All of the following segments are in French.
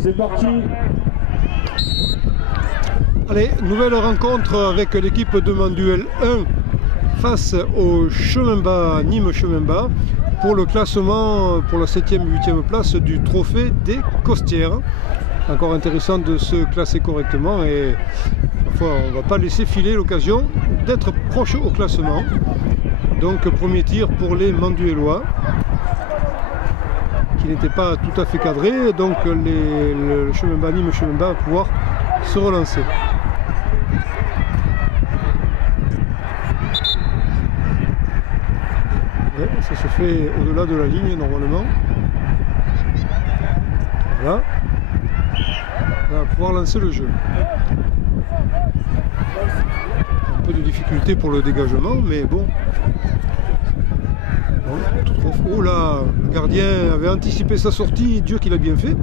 C'est parti. Allez, nouvelle rencontre avec l'équipe de Manduel 1 face au Chemin Bas, Nîmes Chemin Bas, pour le classement pour la 7e et 8e place du trophée des Costières. Encore intéressant de se classer correctement et parfois on ne va pas laisser filer l'occasion d'être proche au classement. Donc premier tir pour les Manduélois qui n'était pas tout à fait cadré, donc le Chemin Bas, Nîmes Chemin Bas va pouvoir se relancer. Ouais, ça se fait au-delà de la ligne normalement. Voilà. On va pouvoir lancer le jeu. Un peu de difficulté pour le dégagement, mais bon. Oh là, le gardien avait anticipé sa sortie, Dieu qu'il a bien fait,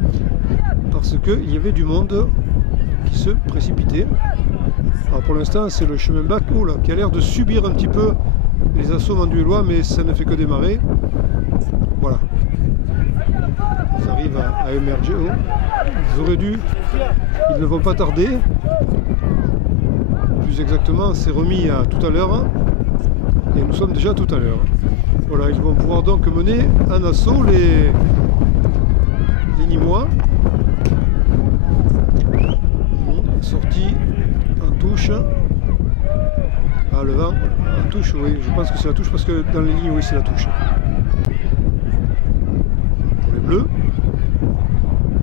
parce qu'il y avait du monde qui se précipitait. Alors pour l'instant c'est le Chemin Bas qui a l'air de subir un petit peu les assauts manduélois, mais ça ne fait que démarrer. Voilà. Ils arrivent à émerger. Oh, ils auraient dû, ils ne vont pas tarder. Plus exactement, c'est remis à tout à l'heure. Et nous sommes déjà tout à l'heure. Voilà, ils vont pouvoir donc mener un assaut les Nîmois. Sortie en touche. Ah, le vent en touche, oui, je pense que c'est la touche parce que dans les lignes, oui, c'est la touche. Pour les bleus.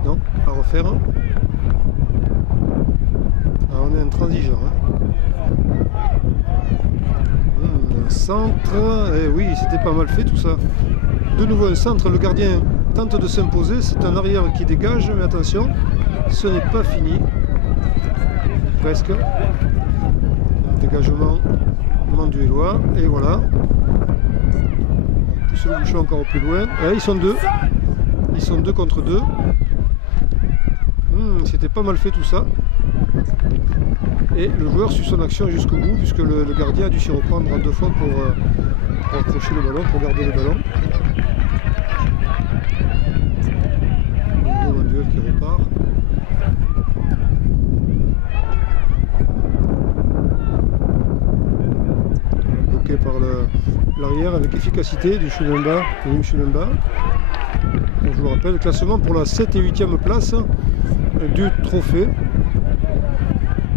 Donc, à refaire. Ah, on est intransigeant. Hein. Centre, eh oui, c'était pas mal fait tout ça. De nouveau un centre, le gardien tente de s'imposer, c'est un arrière qui dégage, mais attention, ce n'est pas fini. Presque. Dégagement manduélois, et voilà. On pousse le bouchon encore plus loin. Et ils sont deux. Ils sont 2 contre 2. C'était pas mal fait tout ça. Et le joueur suit son action jusqu'au bout, puisque le gardien a dû s'y reprendre 2 fois pour accrocher le ballon, pour garder le ballon. Un duel qui repart. Bloqué par l'arrière avec efficacité du Chemin Bas, du Chemin Bas. Donc, je vous rappelle, le classement pour la 7 et 8e place du trophée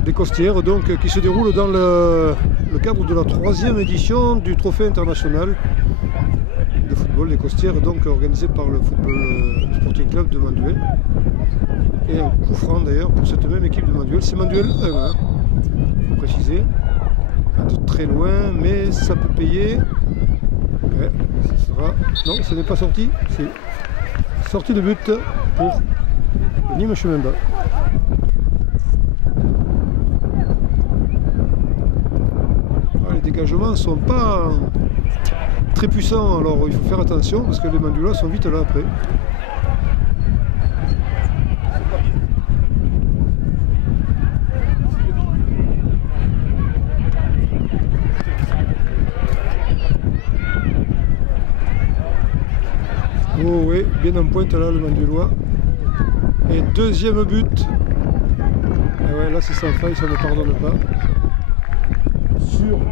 des Costières, donc qui se déroule dans le cadre de la 3e édition du trophée international de football des Costières, donc organisé par le football Sporting Club de Manduel. Et un coup franc d'ailleurs pour cette même équipe de Manduel, c'est Manduel 1, hein, pour préciser. Pas de très loin, mais ça peut payer. Ouais, ça sera... Non, ce n'est pas sorti, c'est sortie de but pour Nîmes Chemin Bas. Les dégagements ne sont pas très puissants, alors il faut faire attention parce que les mandulas sont vite là après. Oh oui, bien en pointe là le mandulois. Et deuxième but. Ah ouais, là c'est sans faille, ça ne pardonne pas.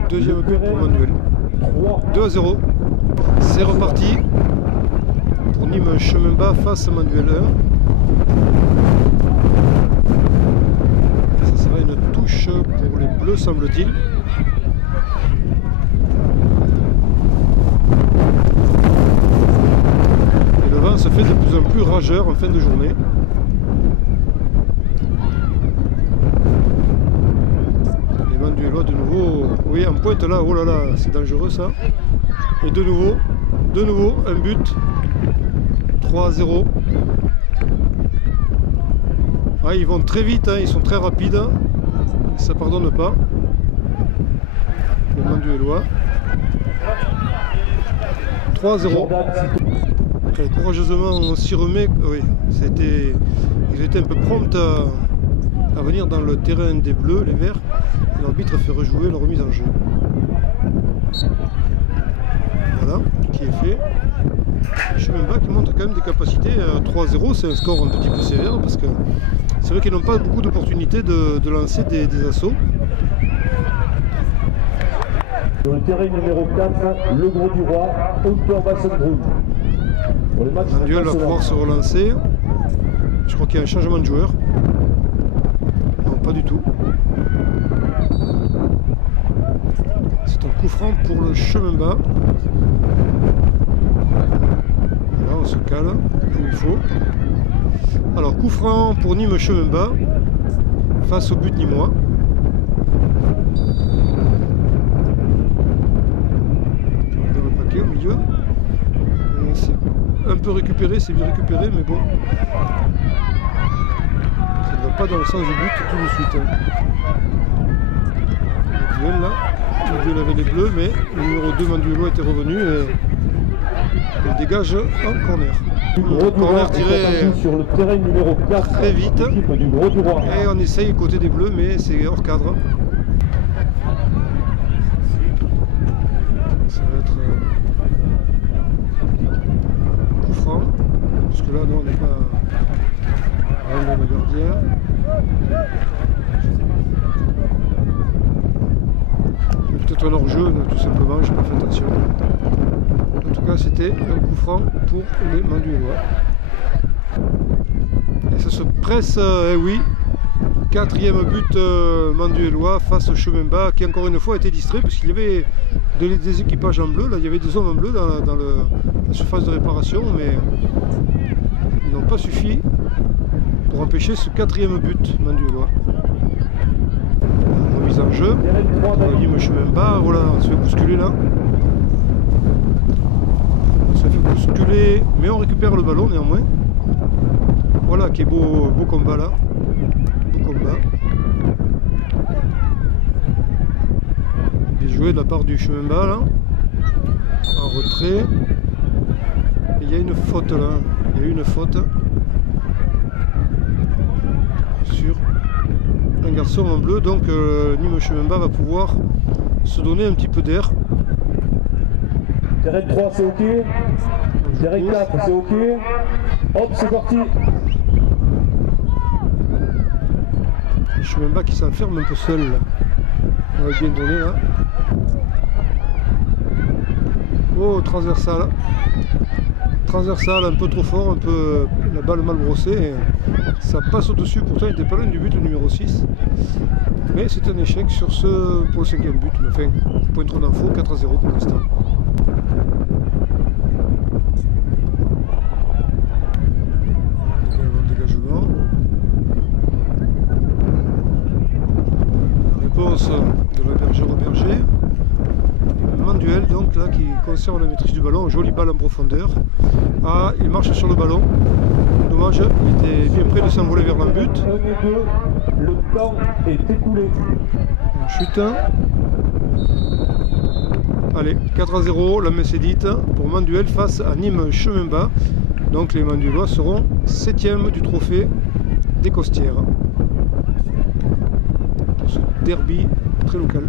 Deuxième but pour Manduel. 2-0. C'est reparti pour Nîmes Chemin Bas face à Manduel 1. Ça sera une touche pour les bleus, semble-t-il. Et le vent se fait de plus en plus rageur en fin de journée. De nouveau, oui, en pointe là, oh là là, c'est dangereux ça. Et de nouveau, un but. 3-0. Ah, ils vont très vite, hein, ils sont très rapides. Ça pardonne pas. Le Manduélois. 3-0. Courageusement, on s'y remet. Oui, ils étaient un peu prompts à venir dans le terrain des bleus, les verts. L'arbitre fait rejouer la remise en jeu. Voilà, qui est fait. Chemin bas qui montre quand même des capacités 3-0, c'est un score un petit peu sévère parce que c'est vrai qu'ils n'ont pas beaucoup d'opportunités de lancer des assauts. Sur le terrain numéro 4, le Gros du Roi, Unterwassenbrunn. Un duel va pouvoir se relancer. Je crois qu'il y a un changement de joueur. Non, pas du tout. C'est un coup franc pour le chemin bas. Voilà, on se cale où il faut. Alors, coup franc pour Nîmes chemin bas face au but nîmois. Dans le paquet au milieu. C'est un peu récupéré, c'est bien récupéré, mais bon. Ça ne va pas dans le sens du but tout de suite. Le duel là. Le duel avec les bleus, mais le numéro 2 Manduello était revenu et il dégage un corner. Corner tiré sur le terrain numéro 4, très vite. Du Gros du Roi. Et on essaye côté des bleus, mais c'est hors cadre. Ça va être coup franc, parce que là, non, on n'est pas à le gardien. Peut-être un hors-jeu, tout simplement, je n'ai pas fait attention. En tout cas, c'était un coup franc pour les Manduellois. Et ça se presse, eh oui. 4e but Manduellois face au chemin bas, qui encore une fois a été distrait, puisqu'il y avait des équipages en bleu. Là, il y avait des hommes en bleu dans la surface de réparation, mais ils n'ont pas suffi pour empêcher ce 4e but Manduellois. Remise en jeu, Nîmes chemin bas, voilà, on se fait bousculer là. On se fait bousculer, mais on récupère le ballon néanmoins. Voilà, qui est beau combat là. Beau combat. Bien joué de la part du chemin bas là. En retrait. Et il y a une faute là. Il y a eu une faute sur un garçon en bleu, donc Nîmes chemin bas va pouvoir se donner un petit peu d'air. Terrain 3 c'est ok, terrain 4 c'est ok, hop c'est parti. Chemin bas qui s'enferme un peu seul là. On va bien donner là. Oh, transversal. Transversal un peu trop fort, un peu la balle mal brossée. Ça passe au-dessus, pourtant il n'était pas loin du but, le numéro 6. Mais c'est un échec sur pour le 5e but. Enfin, point trop d'info, 4-0 pour l'instant. Dégagement. La réponse de la bergère au berger. Manduel donc là qui conserve la maîtrise du ballon, jolie balle en profondeur. Ah, il marche sur le ballon. Dommage, il était bien près de s'envoler vers le but. 1 et 2, le temps est écoulé. On chute. Allez, 4-0, la messe est dite pour Manduel face à Nîmes chemin bas. Donc les Manduellois seront 7e du trophée des Costières. Pour ce derby très local.